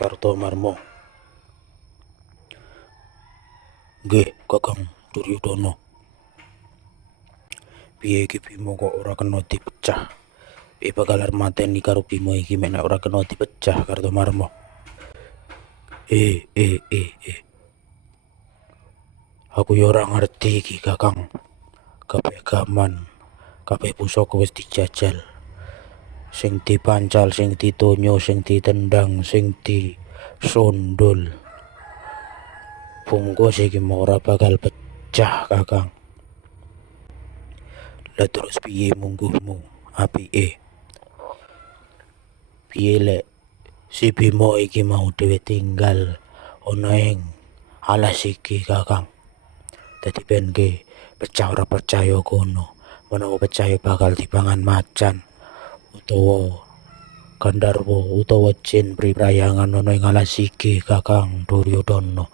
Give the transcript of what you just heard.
Kartomarmo. Nggih, Kakang Duryudana. Piye iki Bima kok ora kena dipecah? Piye bakal arep mateni karo Bima iki nek ora kena dipecah Kartomarmo? Aku ya ora ngerti iki, Kakang. Kabeh gaman, kabeh pusaka wis dijajal. Sing dipancal, sing ditonyo, sing ditendang, sing disondol. Bungkus iki mau ora bakal pecah, Kakang. Lah terus piye mungguhmu? Apike? Piye lek si Bima iki mau dhewe tinggal ana ing alas iki, Kakang? Dadi ben ke pecah ora percaya kono. Menawa percaya bakal dipangan macan utawa Gandharwa utawa jin priprayangan ana ing alas iki, Kakang Duryudana.